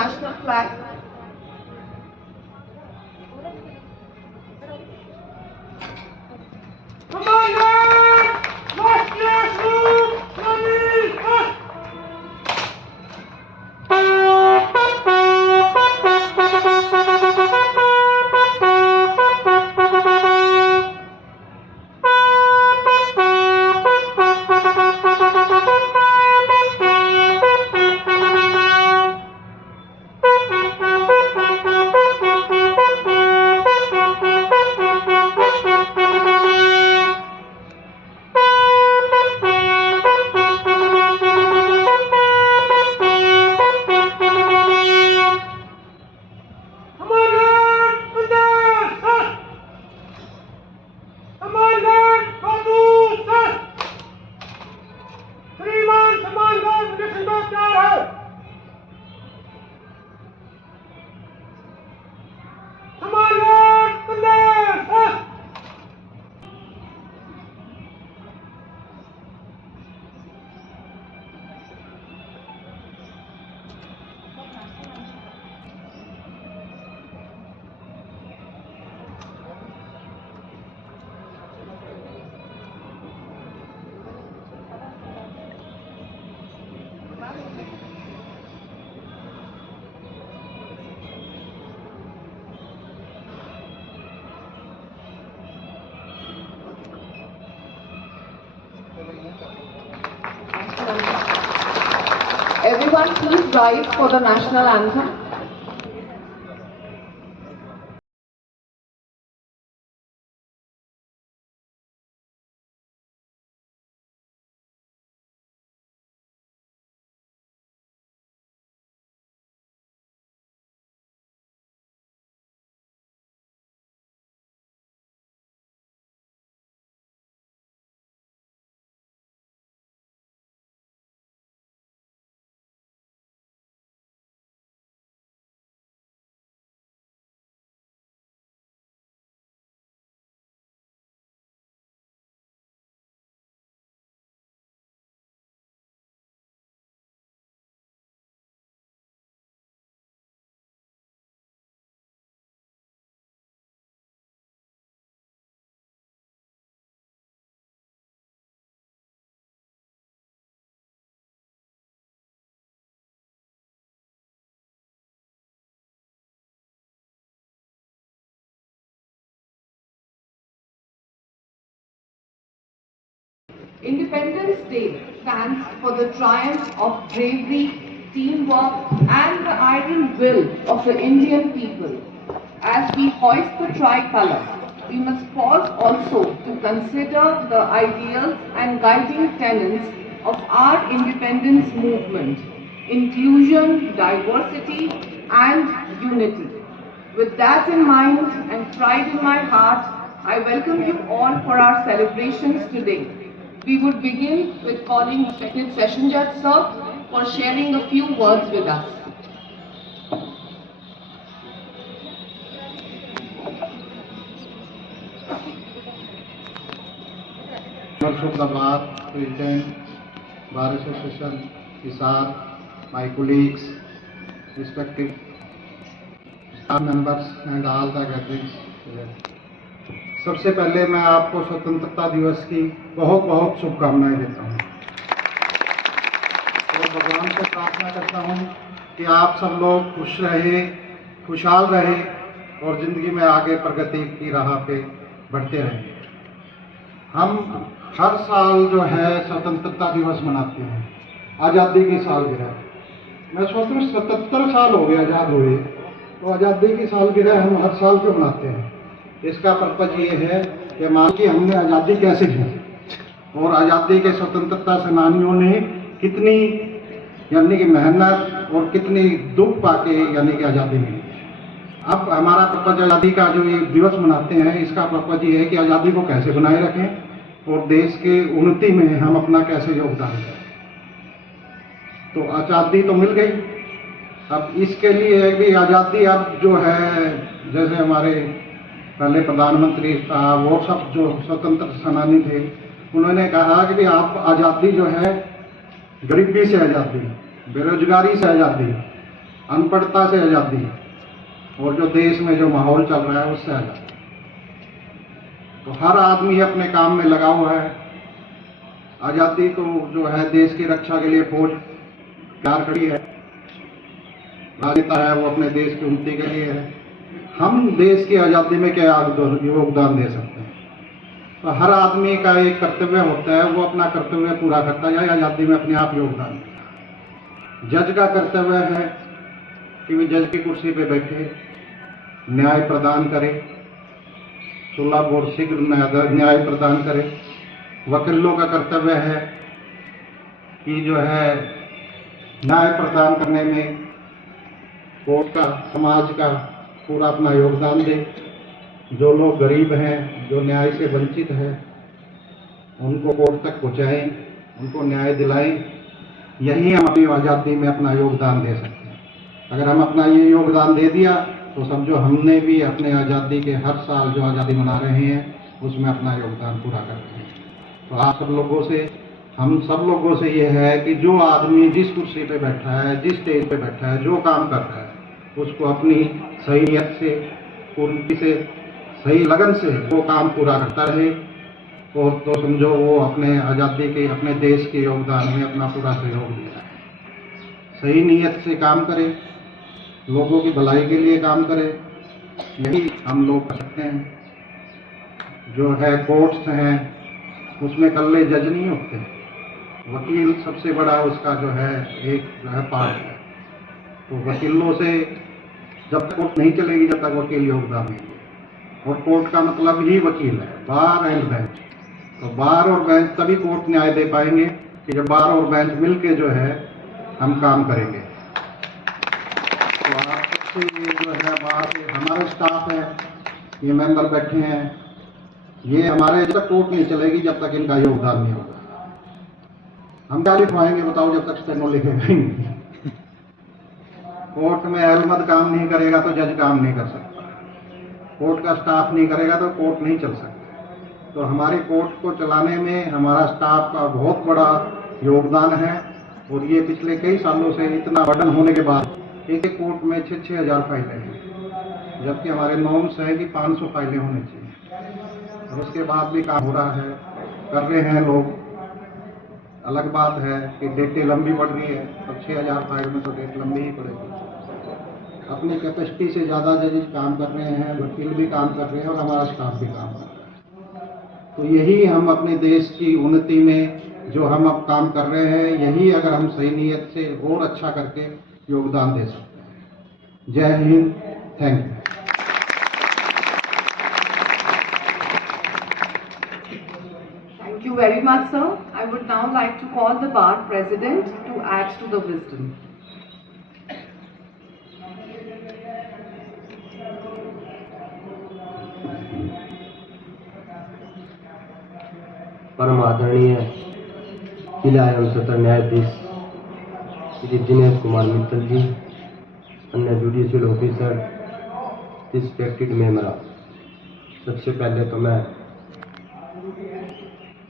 national flag. Everyone please rise for the national anthem. Independence Day stands for the triumph of bravery, teamwork and the iron will of the Indian people. As we hoist the tricolour, we must pause also to consider the ideals and guiding tenets of our independence movement: inclusion, diversity and unity. With that in mind and pride in my heart, I welcome you all for our celebrations today. We would begin with calling respected Session Judge Sir for sharing a few words with us. Members of the Bar, President, Bar Association, ISAR, my colleagues, respective staff members and all the gatherings. सबसे पहले मैं आपको स्वतंत्रता दिवस की बहुत बहुत शुभकामनाएं देता हूं और भगवान से प्रार्थना करता हूं कि आप सब लोग खुश रहे, खुशहाल रहे और ज़िंदगी में आगे प्रगति की राह पे बढ़ते रहें। हम हर साल जो है स्वतंत्रता दिवस मनाते हैं, आज़ादी की सालगिरह। मैं सोचता हूँ 77 साल हो गए आज़ाद हुए, तो आज़ादी की सालगिरह हम हर साल क्यों मनाते हैं? इसका पर्पज ये है कि मान कि हमने आज़ादी कैसे ली और आज़ादी के स्वतंत्रता सेनानियों ने कितनी यानी कि मेहनत और कितनी दुख पाके यानी कि आज़ादी मिली। अब हमारा पर्पज आज़ादी का जो ये दिवस मनाते हैं, इसका पर्पज ये है कि आज़ादी को कैसे बनाए रखें और देश के उन्नति में हम अपना कैसे योगदान दें। तो आज़ादी तो मिल गई, अब इसके लिए भी आज़ादी अब जो है, जैसे हमारे पहले प्रधानमंत्री था, वो सब जो स्वतंत्र सेनानी थे, उन्होंने कहा कि भी आप आज़ादी जो है गरीबी से आज़ादी, बेरोजगारी से आज़ादी, अनपढ़ता से आज़ादी और जो देश में जो माहौल चल रहा है उससे आज़ादी। तो हर आदमी अपने काम में लगा हुआ है। आज़ादी को जो है देश की रक्षा के लिए फौज तैयार खड़ी है, राजनेता है वो अपने देश की उन्नति के लिए है। हम देश की आज़ादी में क्या योगदान दे सकते हैं? तो हर आदमी का एक कर्तव्य होता है, वो अपना कर्तव्य पूरा करता जाए, आज़ादी में अपने आप योगदान देता। जज का कर्तव्य है कि वे जज की कुर्सी पे बैठे न्याय प्रदान करे, सुलभ और शीघ्र न्याय प्रदान करे। वकीलों का कर्तव्य है कि जो है न्याय प्रदान करने में कोर्ट का, समाज का पूरा अपना योगदान दे। जो लोग गरीब हैं, जो न्याय से वंचित हैं, उनको कोर्ट तक पहुँचाएं, उनको न्याय दिलाएं। यही हम अपनी आज़ादी में अपना योगदान दे सकते हैं। अगर हम अपना ये योगदान दे दिया तो समझो हमने भी अपने आज़ादी के हर साल जो आज़ादी मना रहे हैं उसमें अपना योगदान पूरा करते हैं। तो आप सब लोगों से, हम सब लोगों से ये है कि जो आदमी जिस कुर्सी पे बैठा है, जिस स्टेज पे बैठा है, जो काम कर रहा है, उसको अपनी सही नियत से, पूर्ति से, सही लगन से वो काम पूरा करता रहे। तो समझो वो अपने आज़ादी के, अपने देश के योगदान में अपना पूरा सहयोग दे रहा है। सही नियत से काम करे, लोगों की भलाई के लिए काम करे, यही हम लोग कर सकते हैं। जो है कोर्ट्स हैं उसमें कल्ले जज नहीं होते, वकील सबसे बड़ा उसका जो है एक जो है पार्ट है। तो वकीलों से जब तक कोर्ट नहीं चलेगी जब तक वकील योगदान नहीं देंगे। और कोर्ट का मतलब ही वकील है, बार एंड बेंच। तो बार और बेंच तभी कोर्ट न्याय दे पाएंगे कि जब बार और बेंच मिलके जो है हम काम करेंगे। तो आप सबसे ये जो है बात, हमारा स्टाफ है, ये मेंबर बैठे हैं, ये हमारे जब तक कोर्ट नहीं चलेगी जब तक इनका योगदान नहीं होगा। हम क्या लिखवाएंगे बताओ जब तक स्टेनो लिखेगा ही नहीं। कोर्ट में अहलमद काम नहीं करेगा तो जज काम नहीं कर सकता, कोर्ट का स्टाफ नहीं करेगा तो कोर्ट नहीं चल सकता। तो हमारे कोर्ट को चलाने में हमारा स्टाफ का बहुत बड़ा योगदान है। और ये पिछले कई सालों से इतना बर्डन होने के बाद एक एक कोर्ट में 6-6 हज़ार फाइलें हैं, जबकि हमारे नॉर्म्स है कि 500 फाइलें होनी चाहिए। और उसके बाद भी काम हो रहा है, कर रहे हैं लोग। अलग बात है कि डेटें लंबी पड़ रही है, तो 6,000 फाइल में तो डेट लंबी ही पड़ेगी। अपनी कैपेसिटी से ज़्यादा जज काम कर रहे हैं, वकील भी काम कर रहे हैं और हमारा स्टाफ भी काम कर रहा है। तो यही हम अपने देश की उन्नति में जो हम अब काम कर रहे हैं, यही अगर हम सही नीयत से और अच्छा करके योगदान दे सकते हैं। जय Hind, thank you. Thank you very much, sir. I would now like to call the bar president to add to the wisdom. परम आदरणीय जिला एवं सत्र न्यायाधीश श्री दिनेश कुमार मित्तल जी, अन्य जुडिशियल ऑफिसर, रिस्पेक्टेड मेंबर, सबसे पहले तो मैं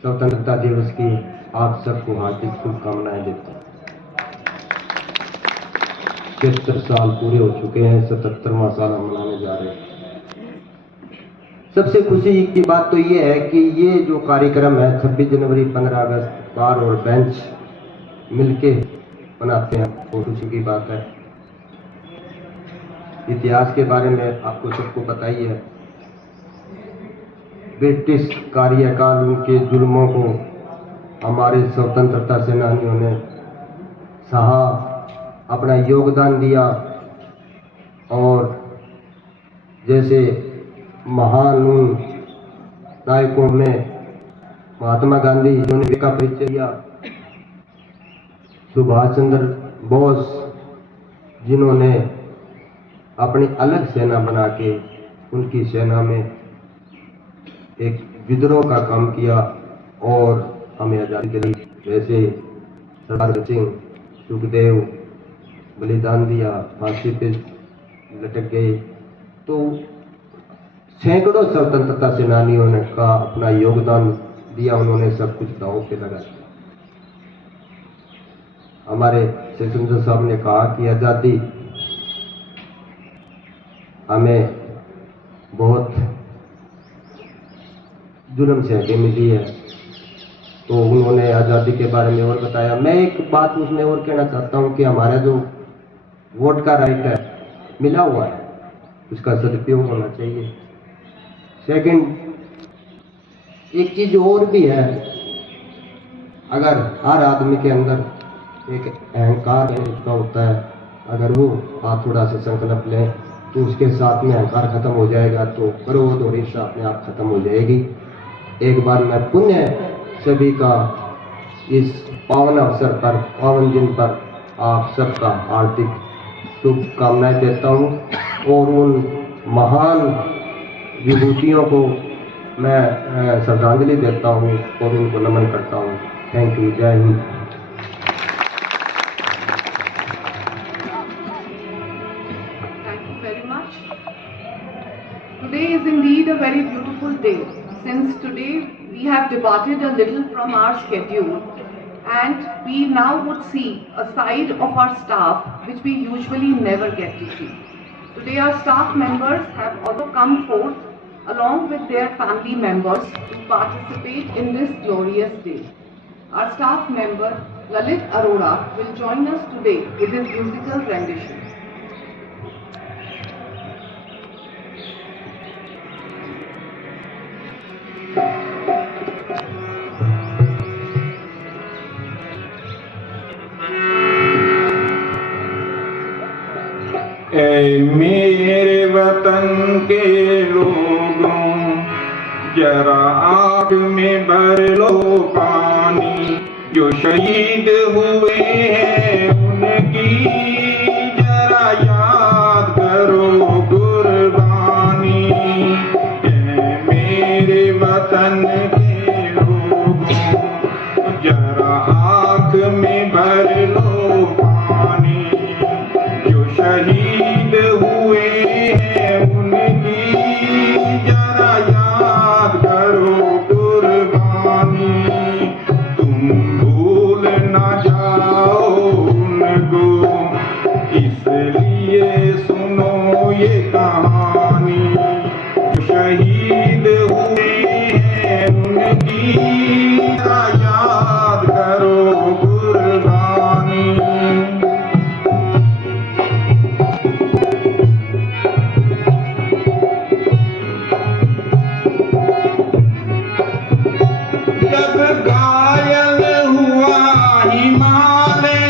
स्वतंत्रता दिवस की आप सबको हार्दिक शुभकामनाएं देता हूँ। 73 साल पूरे हो चुके हैं, 77वां साल हम मनाने जा रहे हैं। सबसे खुशी की बात तो ये है कि ये जो कार्यक्रम है 26 जनवरी, 15 अगस्त बार और बेंच मिलके मनाते हैं, वो खुशी की बात है। इतिहास के बारे में आपको सबको पता ही है। ब्रिटिश कार्यकाल के जुल्मों को हमारे स्वतंत्रता सेनानियों ने सहा, अपना योगदान दिया। और जैसे महान नायकों में महात्मा गांधी जिन्होंने का परिचय दिया, सुभाष चंद्र बोस जिन्होंने अपनी अलग सेना बना के उनकी सेना में एक विद्रोह का काम किया और हमें आज़ादी दिलाई। वैसे सरदार भगत सिंह, सुखदेव बलिदान दिया, फांसी पे लटक गए। तो सैकड़ों स्वतंत्रता सेनानियों ने का अपना योगदान दिया, उन्होंने सब कुछ दांव पे लगा दिया। हमारे शेषचंद्र साहब ने कहा कि आज़ादी हमें बहुत जुल्म से हटें मिली है। तो उन्होंने आज़ादी के बारे में और बताया। मैं एक बात उसमें और कहना चाहता हूँ कि हमारा जो वोट का राइट है मिला हुआ है, उसका सदुपयोग होना चाहिए। सेकंड, एक चीज और भी है, अगर हर आदमी के अंदर एक अहंकार का होता है, अगर वो आप थोड़ा सा संकल्प लें तो उसके साथ में अहंकार खत्म हो जाएगा, तो क्रोध और ईर्ष्या अपने आप खत्म हो जाएगी। एक बार मैं पुण्य सभी का इस पावन अवसर पर, पावन दिन पर आप सबका हार्दिक शुभकामनाएं देता हूँ और उन महान विभूतियों को मैं श्रद्धांजलि देता हूँ और उनको नमन करता हूँ। Thank you. जय Hind. Thank you very much. Today is indeed a very beautiful day, since today we have departed a little from our schedule and we now would see a side of our staff which we usually never get to see. Today our staff members have also come forth along with their family members to participate in this glorious day. Our staff member Lalit Arora will join us today with his musical rendition. ऐ मेरे वतन के लोगों, जरा आँख में भर लो पानी। जो शहीद हुए हैं उनकी जरा याद करो कुर्बानी। ऐ मेरे वतन के लोगों, जरा आँख में भर लो पानी। जो शहीद हुए हैं उनकी जरा याद करो कुर्बानी। तुम भूल ना जाओ उनको, इसलिए सुनो ये कहानी। जो शहीद हुए हैं उनकी जरा याद करो कुर्बानी। जब घायल हुआ हिमालय,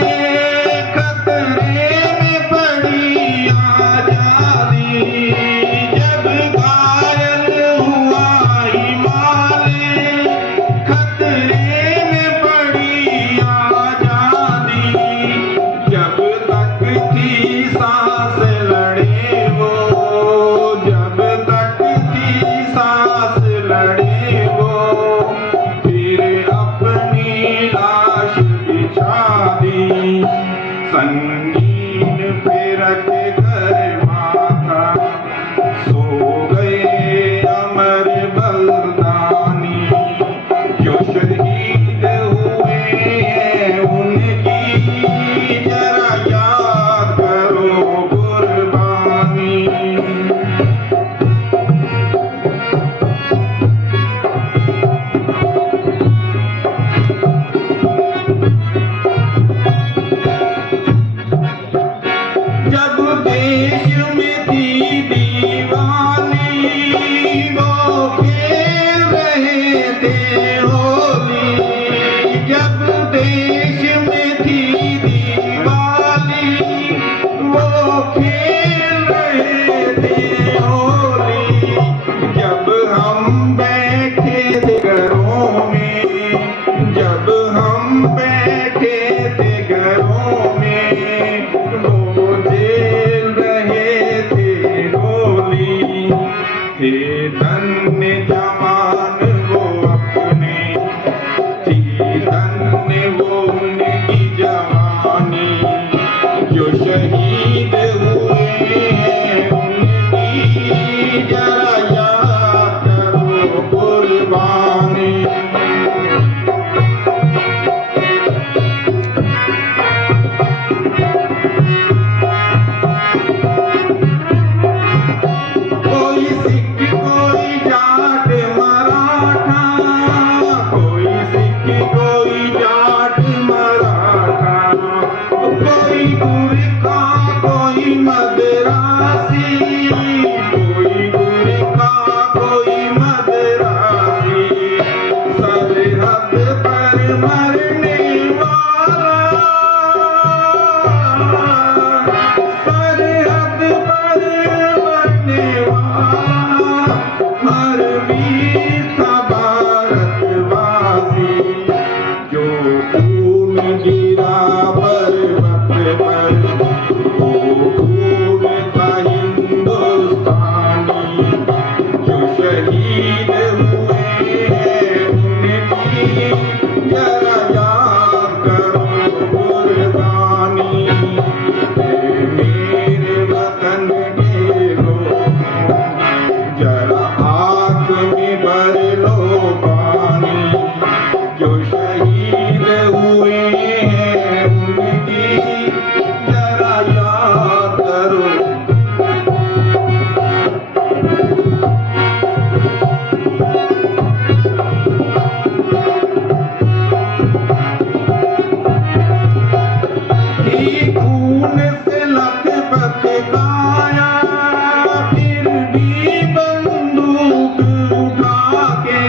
खतरे में पड़ी आजादी। जब घायल हुआ हिमालय, खतरे में पड़ी आजादी। जब तक थी सांस लड़े वो, जब तक थी सांस लड़े वो। फिर अपनी लाश बिछा दी, संगीन पे रख कर माथा। सो गए अमर बलिदानी। जो कोई सिख कोई जाट मराठा, कोई गुरखा कोई मदरासी, कोई गुरखा कोई मदरासी, सरहद पर मरने वाला, सरहद पर मरने वाला हर वीर था भारतवासी। जो खून गिरा पर्वत पर वो खून था हिंदुस्तानी। जो शहीद हुए हैं उनकी जरा याद करो कुर्बानी। मेरे वतन के लोग जरा आँख में भर लो पानी। जो शहीद हुए हैं उनकी जरा याद करो। ही खून से लथपथ काया, फिर भी बंदूक उठा के।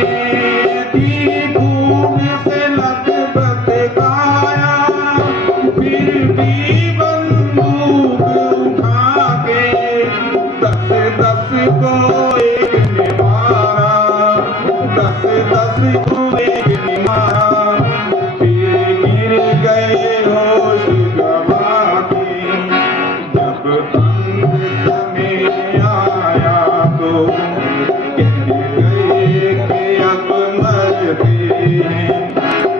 थी खून से लथपथ काया, फिर भी बंदूक उठा के। 10-10 को एक ने मारा, 10-10 को एक ने मारा, फिर गिर गए होश गवा के। जब अंत समय आया तो कह गए कि अब मरते हैं।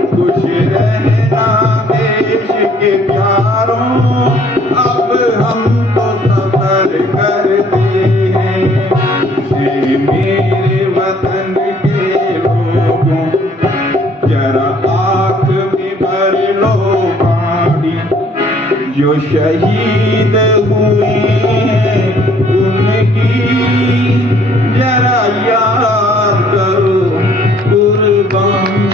खुश रहना देश के प्यारों, अब हम तो सफर करते हैं। से मेरे वतन के लोगों जरा आँख में भर लो पानी। जो शहीद हुए हैं उनकी जरा याद करो कुर्बानी।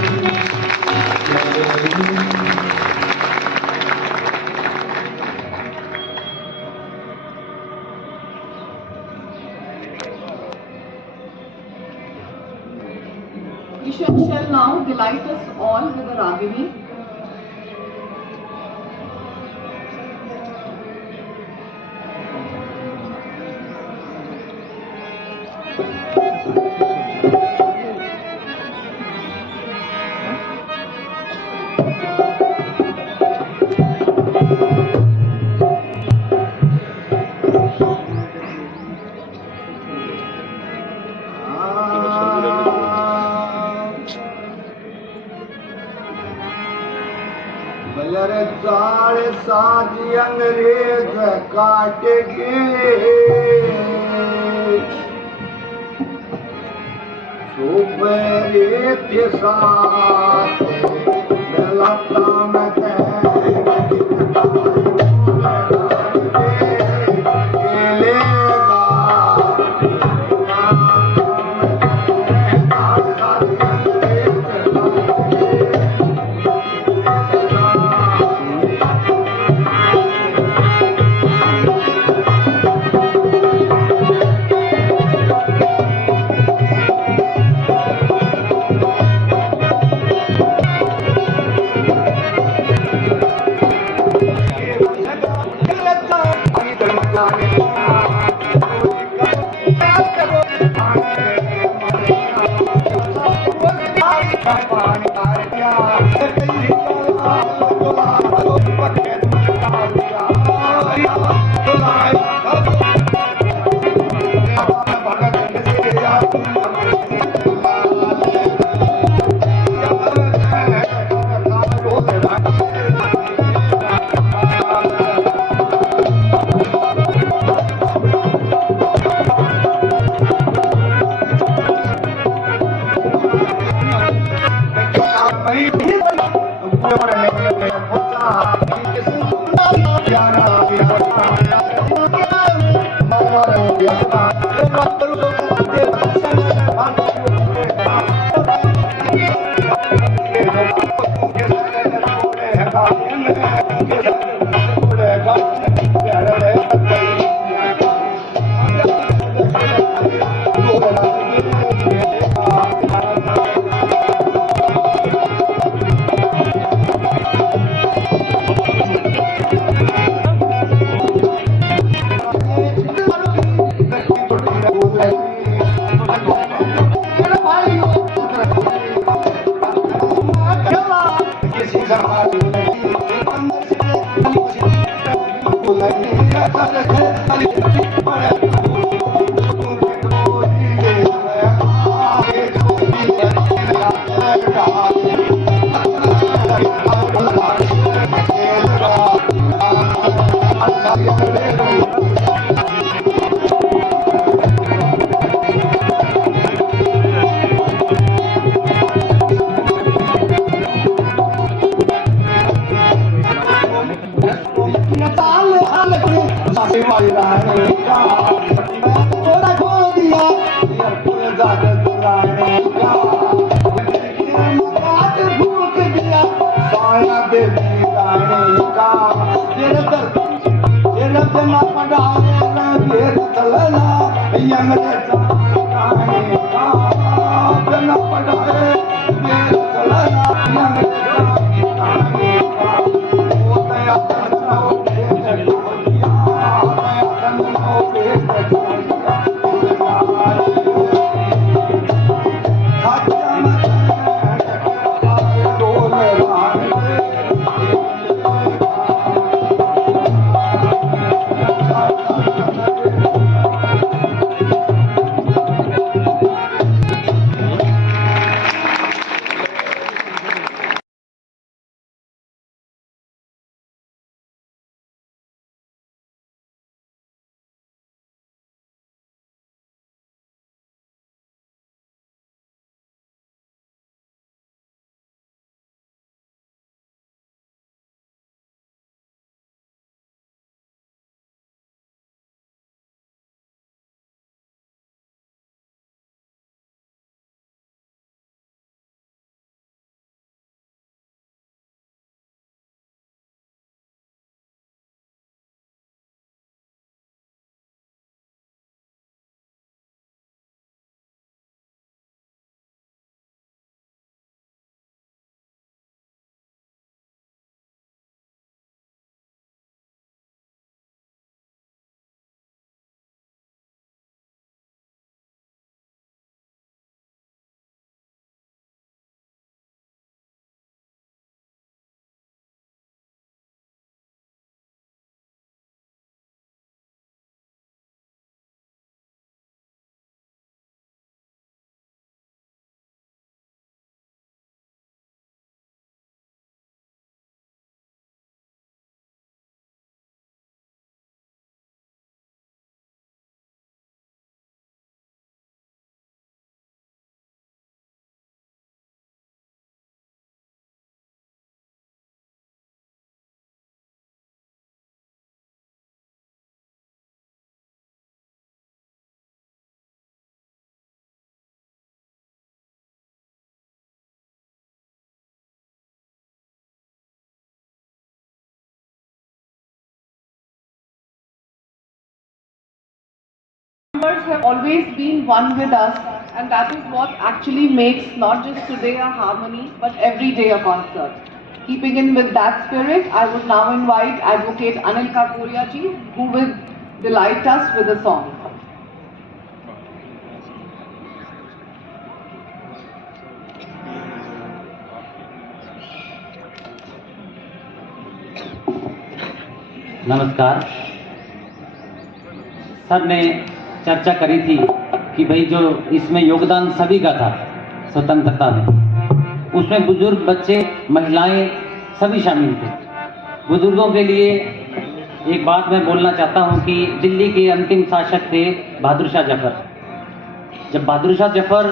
Kishan shall now delight us all with a ragini. बलर जाड़ साजी अंग्रेज काट गए, सुबह के साथ लता में Numbers have always been one with us, and that is what actually makes not just today a harmony, but every day a concert. Keeping in with that spirit, I would now invite Advocate Anil Kapuria ji, who will delight us with a song. नमस्कार। Sir ने चर्चा करी थी कि भाई जो इसमें योगदान सभी का था स्वतंत्रता में, उसमें बुजुर्ग, बच्चे, महिलाएं सभी शामिल थे। बुजुर्गों के लिए एक बात मैं बोलना चाहता हूं कि दिल्ली के अंतिम शासक थे बहादुर शाह जफर। जब बहादुर शाह जफर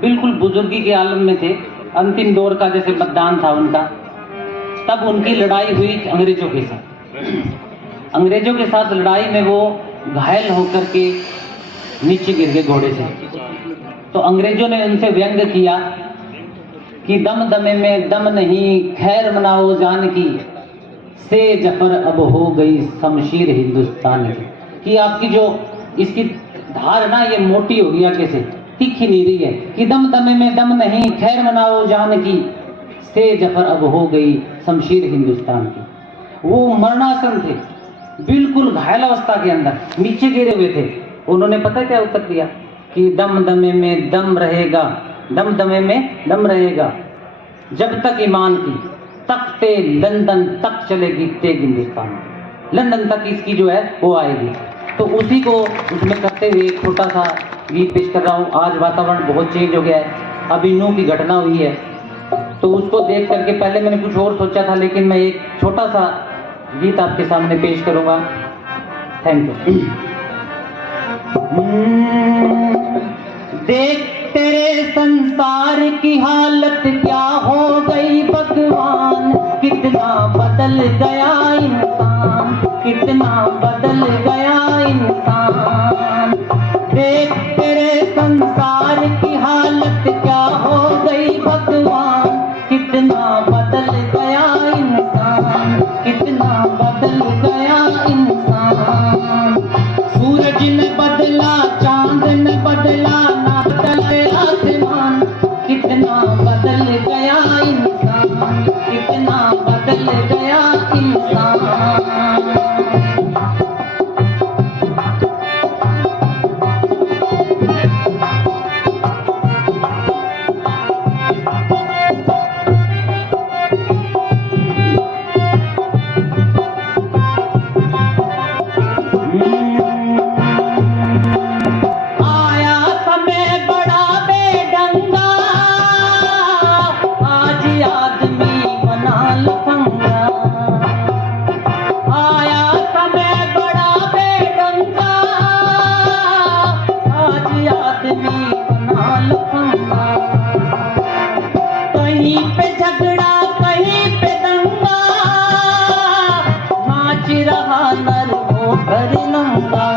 बिल्कुल बुजुर्गी के आलम में थे, अंतिम दौर का जैसे मतदान था उनका, तब उनकी लड़ाई हुई अंग्रेजों के साथ। अंग्रेजों के साथ लड़ाई में वो घायल होकर के नीचे गिर गए घोड़े से। तो अंग्रेजों ने उनसे व्यंग किया कि दम दमे में दम नहीं, खैर मनाओ जान की, से जफर अब हो गई शमशीर हिंदुस्तान की। कि आपकी जो इसकी धार ना ये मोटी हो गई, कैसे तीखी नहीं रही है कि दम दमे में दम नहीं, खैर मनाओ जान की, से जफर अब हो गई शमशीर हिंदुस्तान की। वो मरणासन थे, बिल्कुल घायल अवस्था के अंदर नीचे गिरे हुए थे। उन्होंने पता क्या उत्तर दिया कि दम दमे में दम रहेगा, दम दमे में दम रहेगा, जब तक ईमान की तख्ते लंदन तक चलेगी तेग हिंदुस्तान, लंदन तक इसकी जो है वो आएगी। तो उसी को उसमें करते हुए एक छोटा सा गीत पेश कर रहा हूँ। आज वातावरण बहुत चेंज हो गया है, अभी नूह की घटना हुई है, तो उसको देख करके पहले मैंने कुछ और सोचा था, लेकिन मैं एक छोटा सा गीत आपके सामने पेश करूँगा। Thank you. देख तेरे संसार की हालत क्या हो गई भगवान, कितना बदल गया इंसान, कितना बदल गया इंसान। देख तेरे संसार की हालत क्या हो गई भगवान, कितना बदल गया इंसान, कितना बदल गया इंसान। सूरज ने बदला, चांद ने बदला, ना बदले आसमान, कितना बदल गया इंसान, कितना बदल गया इंसान। कहीं पे झगड़ा कहीं पे दंगा, नाच रहा नर होकर नंगा।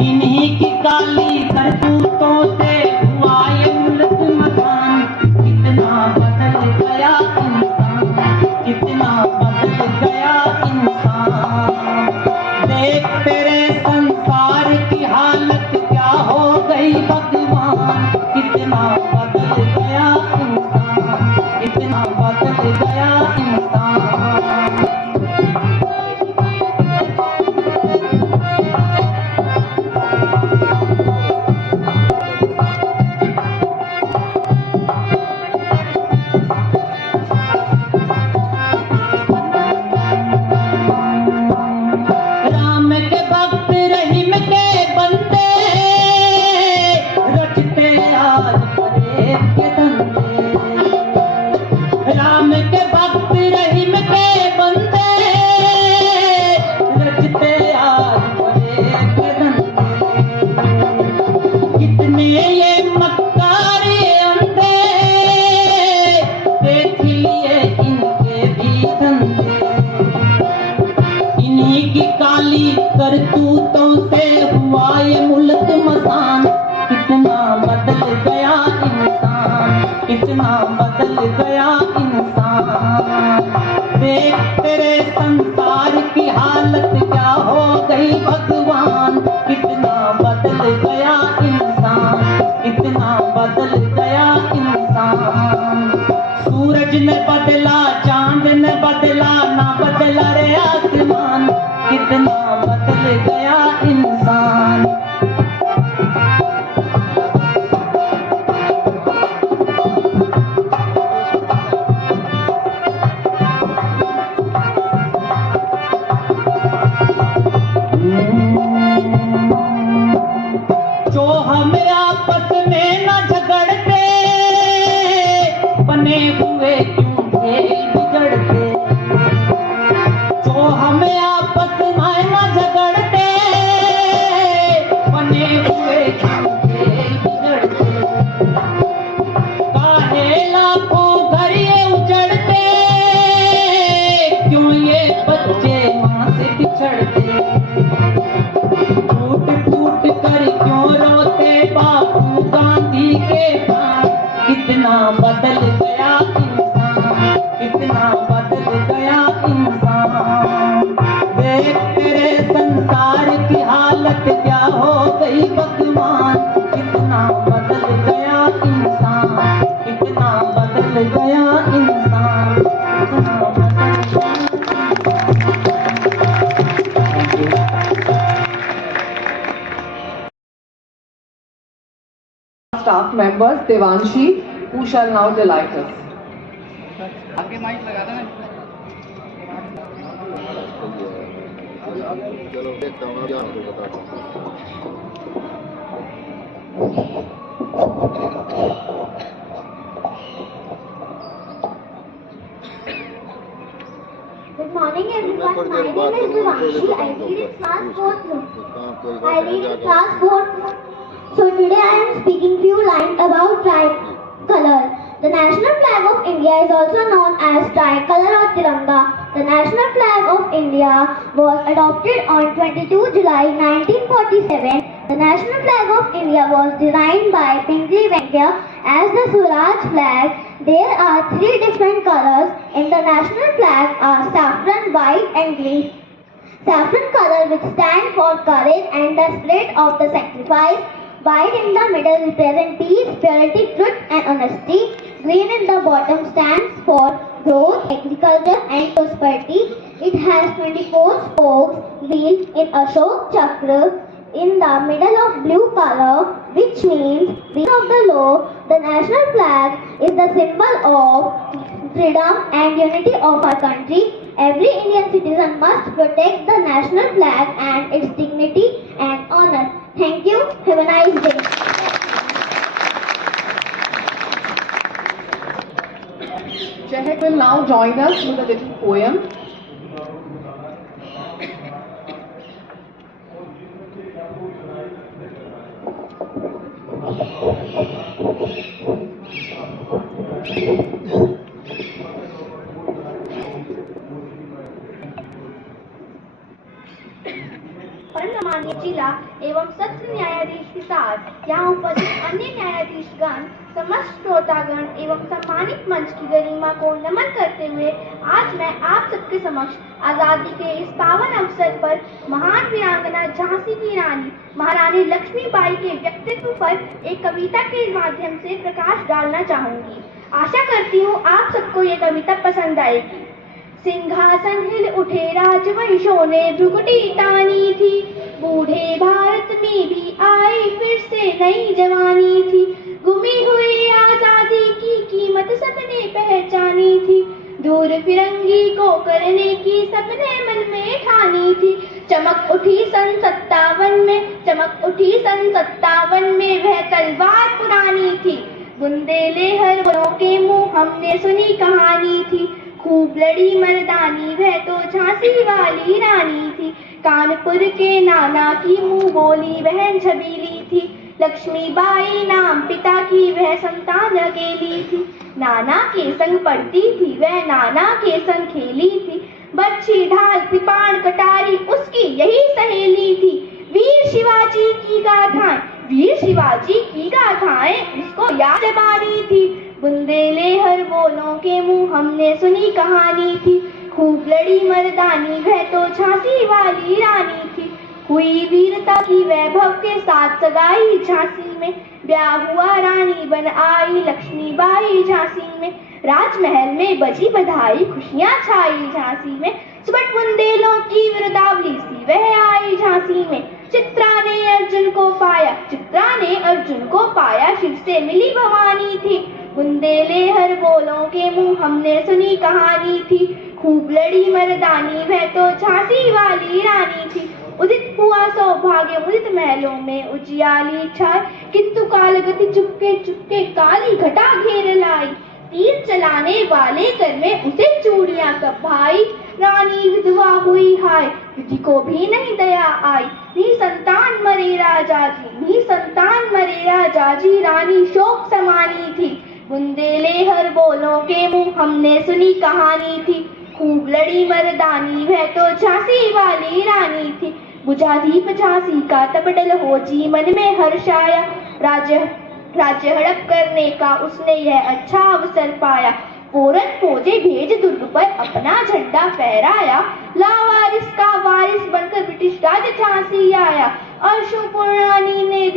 इन्हीं की काली करतूतों से हुआ ये मुल्क मकान, कितना बदल गया इंसान, कितना बदल गया इंसान। देख तेरे संसार की हालत क्या हो गई भगवान, कितना बदल गया इंसान, कितना बदल गया इंसान। राम के भक्त रहीम के बंदे, रचते आज प्रेम के धंधे। राम के भक्त रहीम के बंदे, रचते आज प्रेम के धंधे। कितने ये मक्कारी अंधे, देख लिए इनके भी धंधे। इन्हीं की काली करतूतों से हुआ ये मुल्क मसान, कितना बदल गया इंसान, कितना बदल गया इंसान। देख तेरे संसार की हालत क्या हो गई भगवान, कितना बदल गया इंसान, कितना बदल गया इंसान। सूरज ने बदला, चांद ने बदला, ना बदला रे आसमान, कितना बदल गया इंसान। जो हमें आपस में न झगड़ते, बने हुए क्यों खेल बिगड़ते। जो हमें आपस में न झगड़ते, बने हुए क्यों खेल बिगड़ते। काहे लाखों घर ये उजड़ते, क्यों ये बच्चे माँ से बिछड़ते। टूट टूट कर क्यों रोते बापू गांधी के प्राण, कितना बदल गया इंसान, कितना बदल गया इंसान। देख तेरे संसार की हालत क्या हो गई भगवान, कितना बदल गया इंसान, कितना बदल गया इंसान, कितना बदल गया। Staff members Devanshi, shall now delight us. Good morning everyone, my name is Devanshi. I read in class 4th. So today I am speaking few lines about tricolor. The national flag of India is also known as tricolor or Tiranga. The national flag of India was adopted on 22 July 1947. The national flag of India was designed by Pinkley Venkaiah as the Swaraj flag. There are 3 different colors in the national flag are saffron, white and green. Saffron color which stands for courage and the spirit of the sacrifice. White in the middle represents peace, purity, truth and honesty. Green in the bottom stands for growth, agriculture and prosperity. It has 24 spokes, wheels in Ashok Chakra. In the middle of blue color, which means wheel of the law. The national flag is the symbol of freedom and unity of our country. Every Indian citizen must protect the national flag and its dignity and honor. Thank you. Have a nice day. Chehak will now join us with a little poem. परमान्य जिला एवं सत्र न्यायाधीश के साथ यहाँ उपस्थित अन्य न्यायाधीशगण, समस्त श्रोतागण एवं सम्मानित मंच की गरिमा को नमन करते हुए आज मैं आप सबके समक्ष आजादी के इस पावन अवसर पर महान वीरांगना झांसी की रानी महारानी लक्ष्मीबाई के व्यक्तित्व पर एक कविता के माध्यम से प्रकाश डालना चाहूंगी। आशा करती हूँ आप सबको ये कविता पसंद आएगी। सिंहासन हिल उठे राजवंशों ने भ्रुकुटी तानी थी, बूढ़े भारत में भी आई फिर से नई जवानी थी। गुमी हुई आजादी की कीमत सबने पहचानी थी, दूर फिरंगी को करने की सबने मन में ठानी थी। चमक उठी सन 57 में वह तलवार पुरानी थी, बुंदेले हर बड़ों के मुंह हमने सुनी कहानी थी। खूब लड़ी मर्दानी वह तो झांसी वाली रानी थी, कानपुर के नाना की मुंह बोली बहन छबीली थी। लक्ष्मीबाई नाम पिता की वह संतान अकेली थी, नाना के संग पढ़ती थी वह नाना के संग खेली थी। बच्ची ढाल कृपाण कटारी उसकी यही सहेली थी। वीर शिवाजी की गाथाएं उसको याद बारी थी, बुंदेले हर बोलों के मुंह हमने सुनी कहानी थी। खूब लड़ी मर्दानी वह तो झांसी वाली रानी थी, हुई वीरता की वैभव के साथ सगाई झांसी में। ब्याह हुआ रानी बन आई लक्ष्मीबाई झांसी में, राजमहल में बजी बधाई खुशियां छाई झांसी में। सुबह बुंदेलों की वीरतावली सी वह आई झांसी में। चित्रा ने अर्जुन को पाया शिव से मिली भवानी थी, बुंदेले हर बोलों के मुंह हमने सुनी कहानी थी। खूब लड़ी मर्दानी वह तो झांसी वाली रानी थी, उदित हुआ सौभाग्य मुदित महलों में उजियाली छाई, किंतु कालगति चुपके काली घटा घेर लाई। तीर चलाने वाले कर में उसे चूड़ियां कब भाई, रानी विधवा हुई हाय विधि को भी नहीं दया आई। निसंतान मरे राजा जी रानी शोक समानी थी, बुंदेले हर बोलों के मुंह हमने सुनी कहानी थी। खूब लड़ी मर्दानी वह तो झांसी वाली रानी थी, बुझा दीप झांसी का तब डल हो जी मन में हर्ष आया। राज्य हड़प करने का उसने यह अच्छा अवसर पाया, फौरन फौजे भेज दुर्ग पर अपना झंडा फहराया। लावारिस का वारिस बनकर ब्रिटिश राज झांसी आया, अशुपुर रानी ने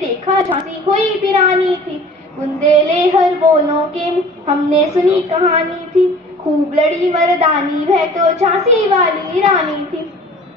देखा झांसी हुई वीरानी थी, बुंदेले हर बोलों के हमने सुनी कहानी थी। खूब लड़ी मर्दानी वह तो झांसी वाली रानी थी।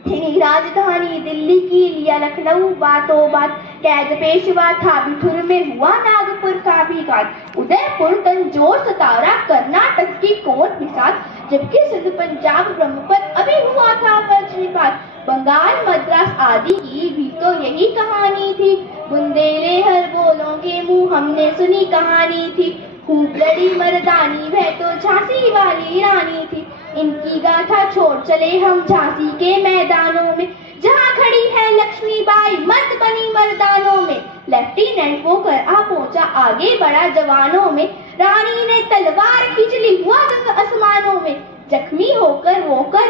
थी राजधानी दिल्ली की लिया लखनऊ, बातों बात कैद पेशवा था बिठुर में, हुआ नागपुर का भी घात, उदयपुर तंजौर सतारा कर्नाटक की कोट मिसाल, जबकि सिंध पंजाब ब्रह्मपुत्र अभी हुआ था वज्रपात। बंगाल मद्रास आदि की भी तो यही कहानी थी, बुंदेले हर बोलों के मुंह हमने सुनी कहानी थी, खूब लड़ी मर्दानी वह तो झांसी वाली रानी थी। इनकी गाथा छोड़ चले हम झांसी के मैदानों में, जहाँ खड़ी है लक्ष्मीबाई मर्द बनी मर्दानों में, लेफ्टिनेंट होकर आ पहुंचा आगे बढ़ा जवानों में, रानी ने तलवार खींच ली हुआ गंगा आसमानों में, जख्मी होकर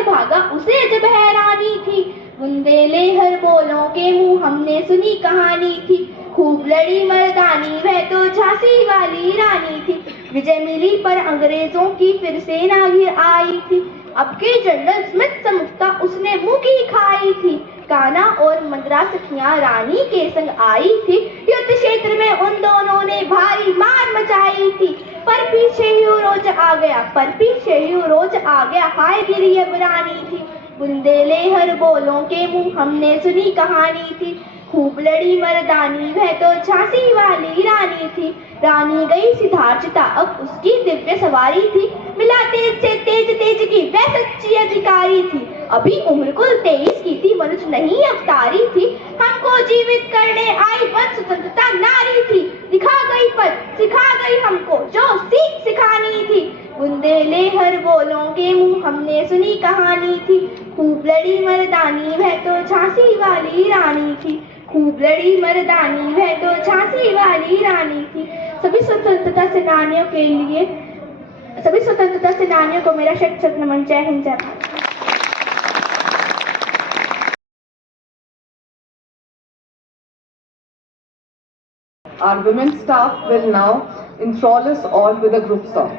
भागा उसे जब हैरानी थी, बुंदेले हर बोलों के मुंह हमने सुनी कहानी थी, खूब लड़ी मर्दानी वह तो झांसी वाली रानी थी। विजय मिली पर अंग्रेजों की फिर सेना घिर आई थी, अब के जनरल स्मिथ से मुक्ता उसने मुंह की खाई थी, कान्हा और मंद्रा सखियां रानी के संग आई थी, युद्ध क्षेत्र में उन दोनों ने भारी मार मचाई थी, पर पीछे ही रोज आ गया हाय गिरी अब रानी थी, बुंदेले हर बोलों के मुंह हमने सुनी कहानी थी, खूब लड़ी मर्दानी वह तो झांसी वाली रानी थी। रानी गई सिद्धार्चता अब उसकी दिव्य सवारी थी, मिला तेज से तेज की वह सच्ची अधिकारी थी, अभी उम्र कुल 23 की थी, मनुष्य नहीं अवतारी थी, हमको जीवित करने आई वन स्वतंत्रता नारी थी, दिखा गई पद सिखा गई हमको जो सीख सिखानी थी, बुंदेले हर बोलों के मुंह हमने सुनी कहानी थी, खूब लड़ी मर्दानी वह तो झांसी वाली रानी थी, खूब लड़ी मर्दानी वह तो झांसी वाली रानी थी। सभी स्वतंत्रता सेनानियों को मेरा शत शत नमन। जय हिंद, जय Bharat. Our women staff will now enthrall us all with a group song.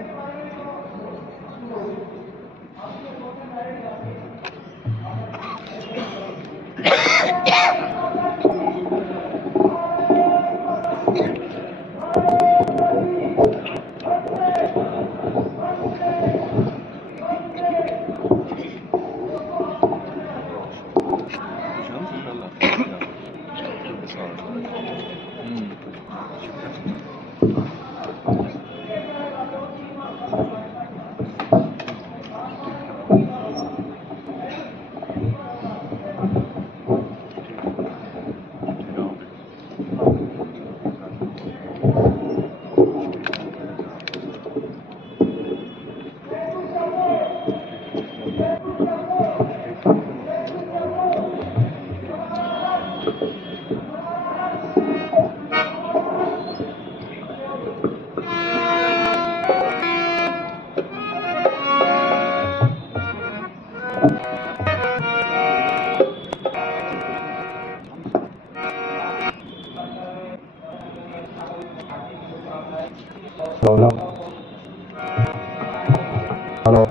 Hello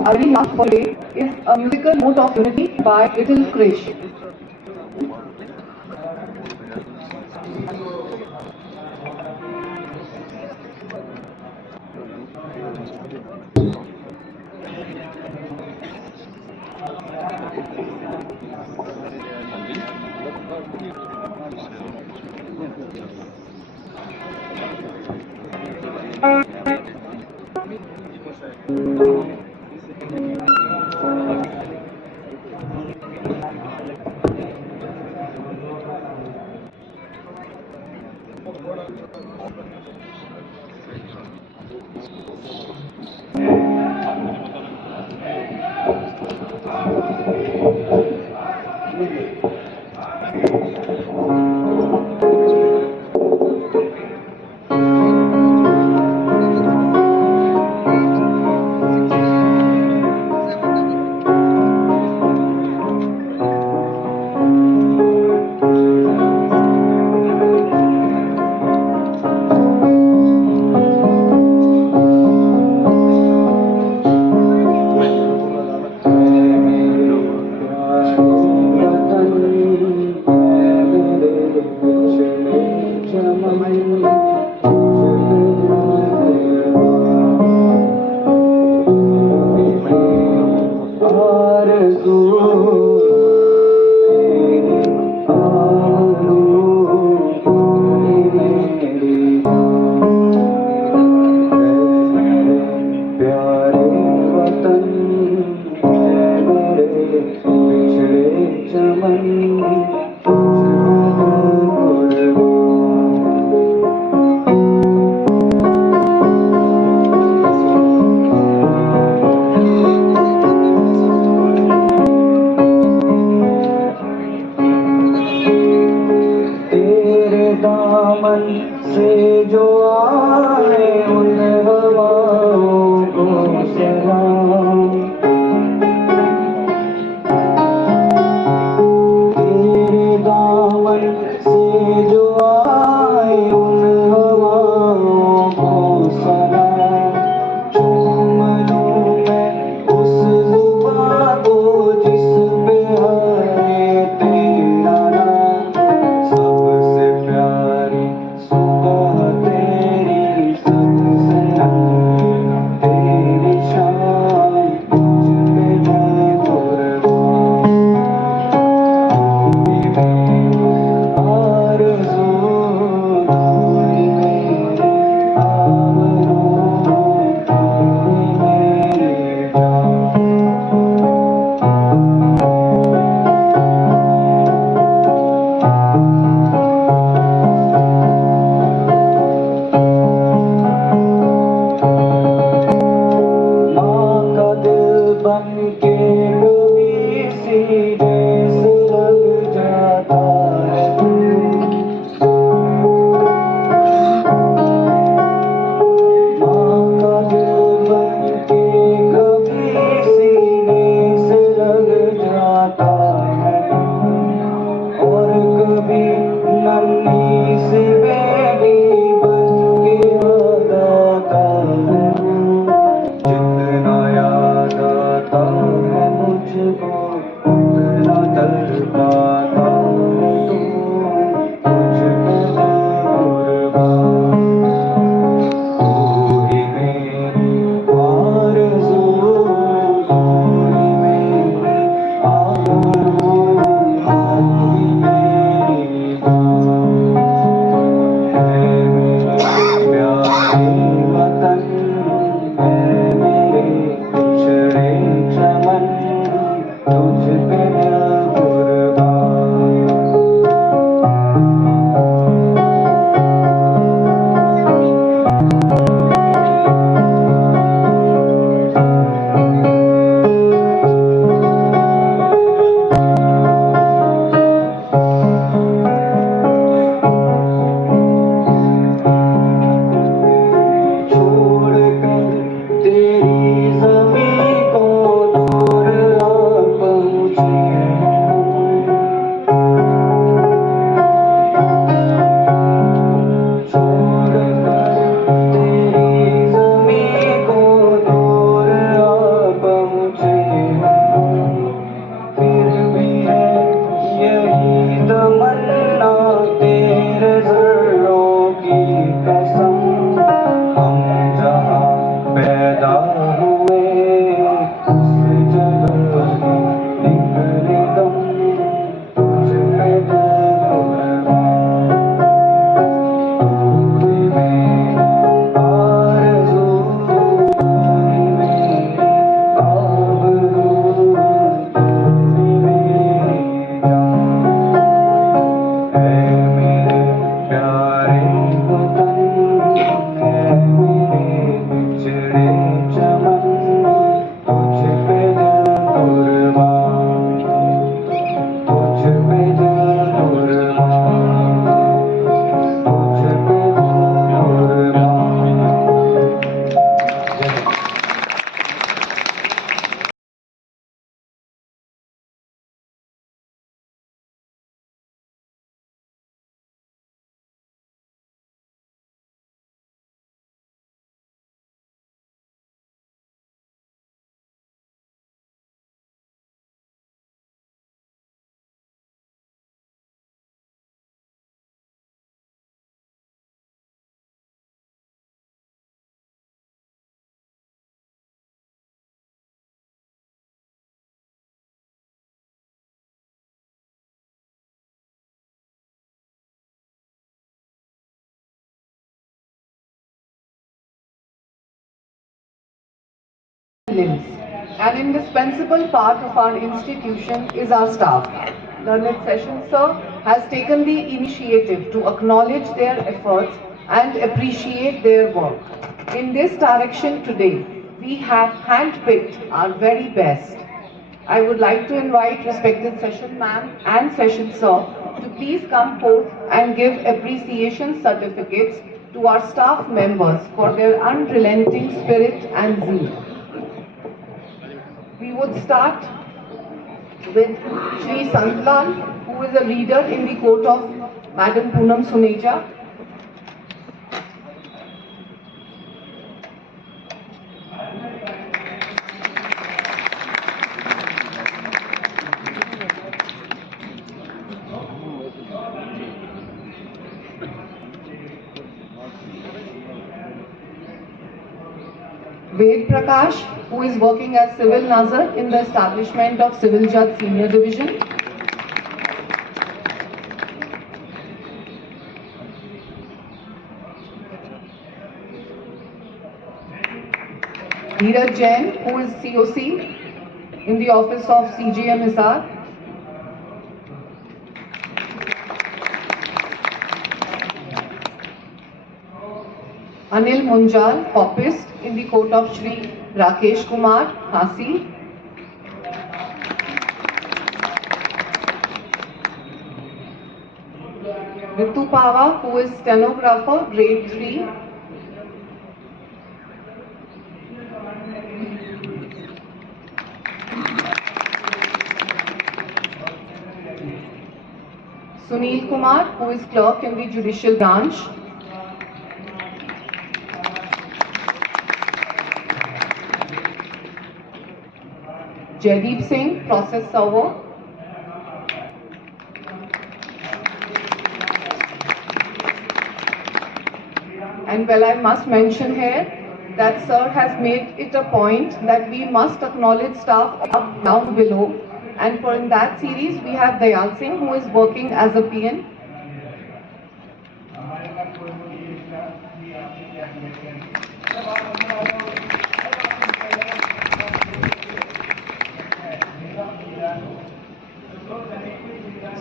Our very last for today is a musical note of unity by Little Krish. दामन से जो आए उन हवाओं को सलाम। तेरे दामन से जो आए उन हवाओं को सलाम। चूम लूं मैं उस जुबां को जिस पे है तेरा नाम। सबसे प्यारी सुबह तेरी, सबसे रंगीन तेरी शाम, तुझ पे मैं कुर्बान। तू ही मेरी आरज़ू, तू ही मेरी आबरू, तू ही मेरी जान। माँ का दिल बन के कभी सीधे से लग जाता है। माँ का दिल बन के कभी सीने से लग जाता है। और कभी नन्ही सी बेटी बन के याद आता है। जितना याद आता है मुझको उतना तड़पाता है तू, तुझ पे मैं कुर्बान। तू ही मेरी आरज़ू, तू ही मेरी आबरू, तू ही मेरी जान। है मेरे प्यारे वतन, है मेरे पिछड़े चमन, तुझ पे मैं कुर्बान। छोड़कर तेरी ज़मीं को दूर आ पहुँचे हम। छोड़कर तेरी ज़मीं को दूर आ पहुँचे हम। फिर भी है यही तमन्ना तेरे ज़र्रों की कसम। हम जहाँ पैदा हुए उस जगह की निकले दम, तुझ पे दिल कुर्बान। तू ही मेरी आरज़ू, तू ही मेरी आबरू, तू ही मेरी जान। है मेरे प्यारे वतन, है मेरे पिछड़े चमन, तुझ पे दिल कुर्बान। तुझ पे दिल कुर्बान, तुझ पे दिल कुर्बान। limbs. An indispensable part of our institution is our staff. Learned Session Sir has taken the initiative to acknowledge their efforts and appreciate their work. In this direction today, we have handpicked our very best. I would like to invite respected Session Ma'am and Session Sir to to please come forth and give appreciation certificates to our staff members for their unrelenting spirit and zeal. We would start with Shri Santlal, who is a reader in the court of Madam Poonam Suneja. Ved Prakash, who is working as Civil Nazar in the establishment of Civil Judge Senior Division. Dheeraj Jain, who is COC in the office of CGM Hisar. Anil Munjal, copyist in the court of Shri Rakesh Kumar, Hasi. Ritu Pava, who is stenographer, grade 3. Sunil Kumar, who is clerk in the judicial branch. Jaideep Singh, process server. And well, I must mention here that sir has made it a point that we must acknowledge staff up, down, below. And for in that series, we have Dayal Singh, who is working as a PN.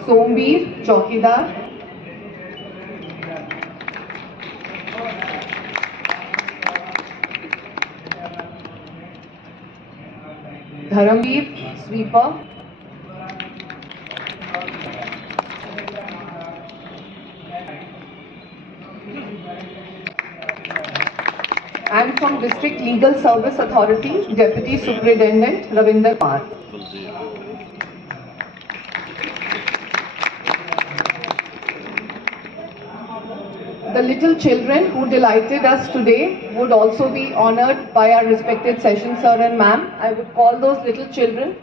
Sombir, Chaukidar. Dharamveer, sweeper. And from District Legal Service Authority, Deputy Superintendent Ravinder Kumar. The little children who delighted us today would also be honored by our respected session sir and ma'am. I would call those little children.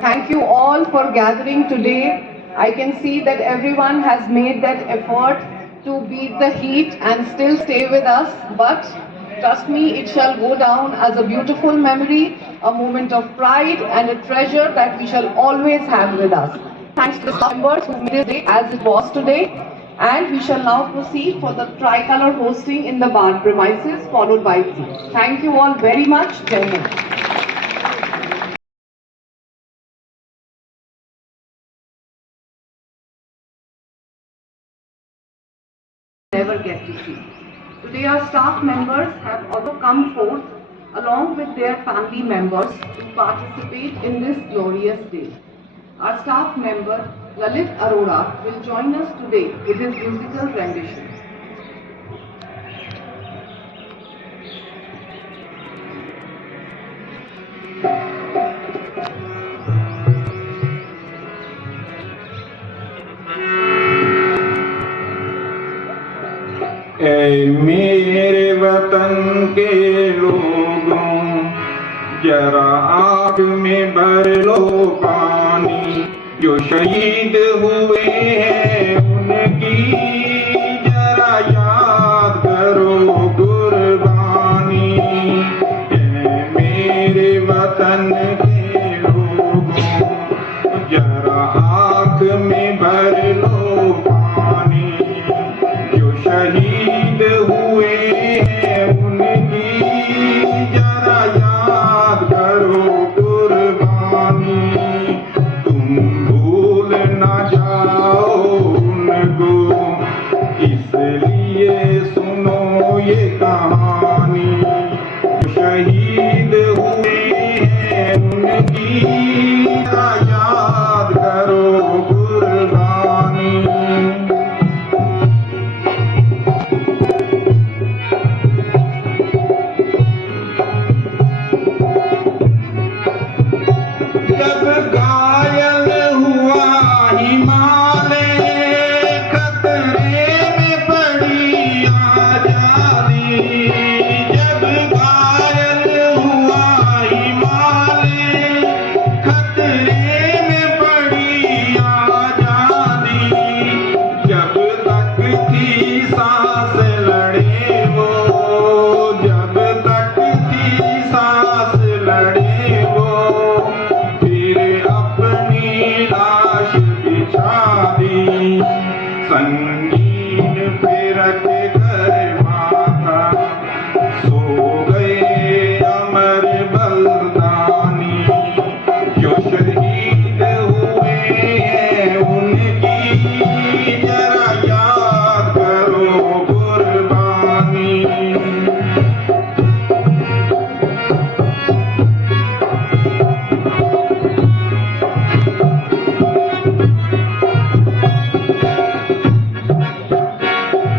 Thank you all for gathering today. I can see that everyone has made that effort to beat the heat and still stay with us. But trust me, it shall go down as a beautiful memory, a moment of pride and a treasure that we shall always have with us. Thanks to the members who made it as it was today. And we shall now proceed for the tricolor hosting in the bar premises, followed by tea. Thank you all very much. Jai Hind. Never get to see. Today our staff members have also come forth along with their family members to participate in this glorious day. Our staff member Lalit Arora will join us today with his musical rendition. मेरे वतन के लोगों, जरा आग में भर लो पानी। जो शहीद हुए हैं उनकी जरा याद करो कुर्बानी। मेरे वतन के लोगों, जरा आँख में भर लो पानी। जो शहीद हुए हैं उनकी जरा याद करो कुर्बानी। तुम भूल ना जाओ उनको, इसलिए सुनो ये कहानी। शहीद हुए हैं उनकी जरा याद करो कुर्बानी। जब घायल हुआ हिमालय, खतरे में पड़ी आजादी। जब घायल हुआ हिमालय, खतरे में पड़ी आजादी। जब तक थी सांस लड़े वो, जब तक थी सांस लड़े वो, फिर अपनी लाश बिछा दी। संगीन पे रख कर माथा, सो गए अमर बलिदानी। जो शहीद हुए हैं उनकी जरा याद करो कुर्बानी।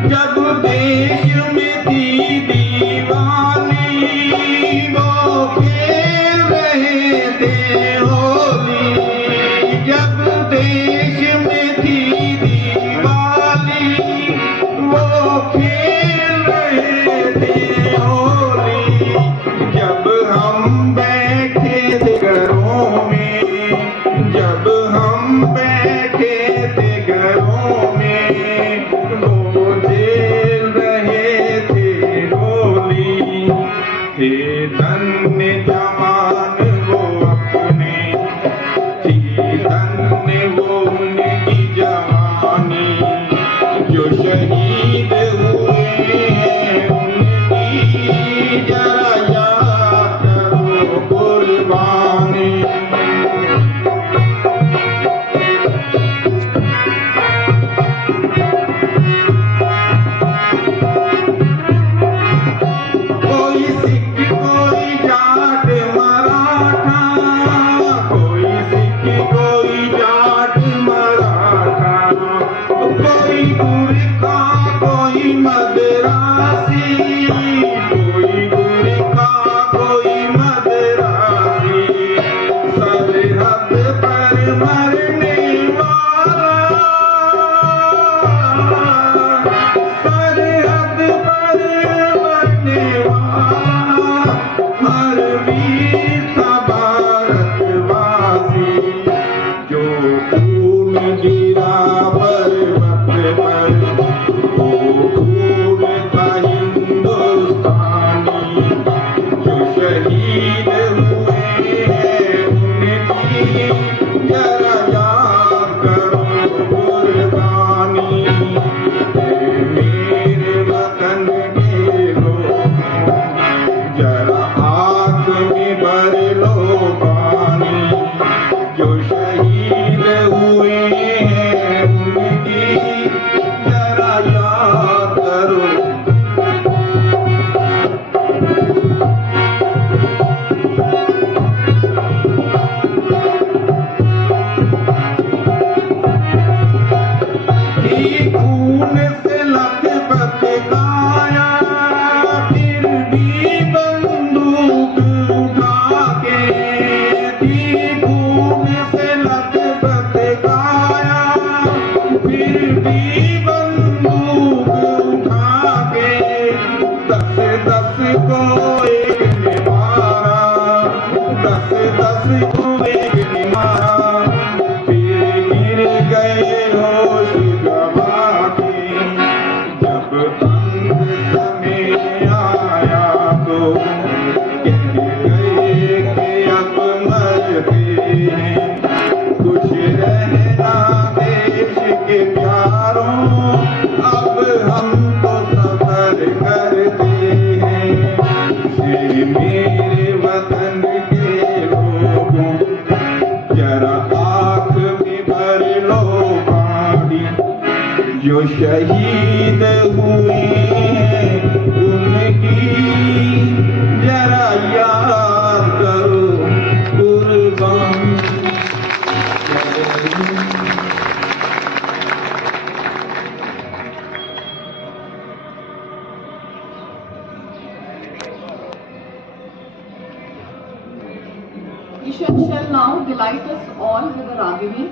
जब देश में थी दीवानी, वो खेल रहे थे होली। जब देश में थी दीवानी, वो खेल रहे थे होली। जब हम बैठे थे घरों में, जब हम बैठे थे घरों में, वो झेल रहे थे शहीद हुए हैं उनकी जरा याद करो कुर्बान। Ishan shall now delight us all with a Ragini.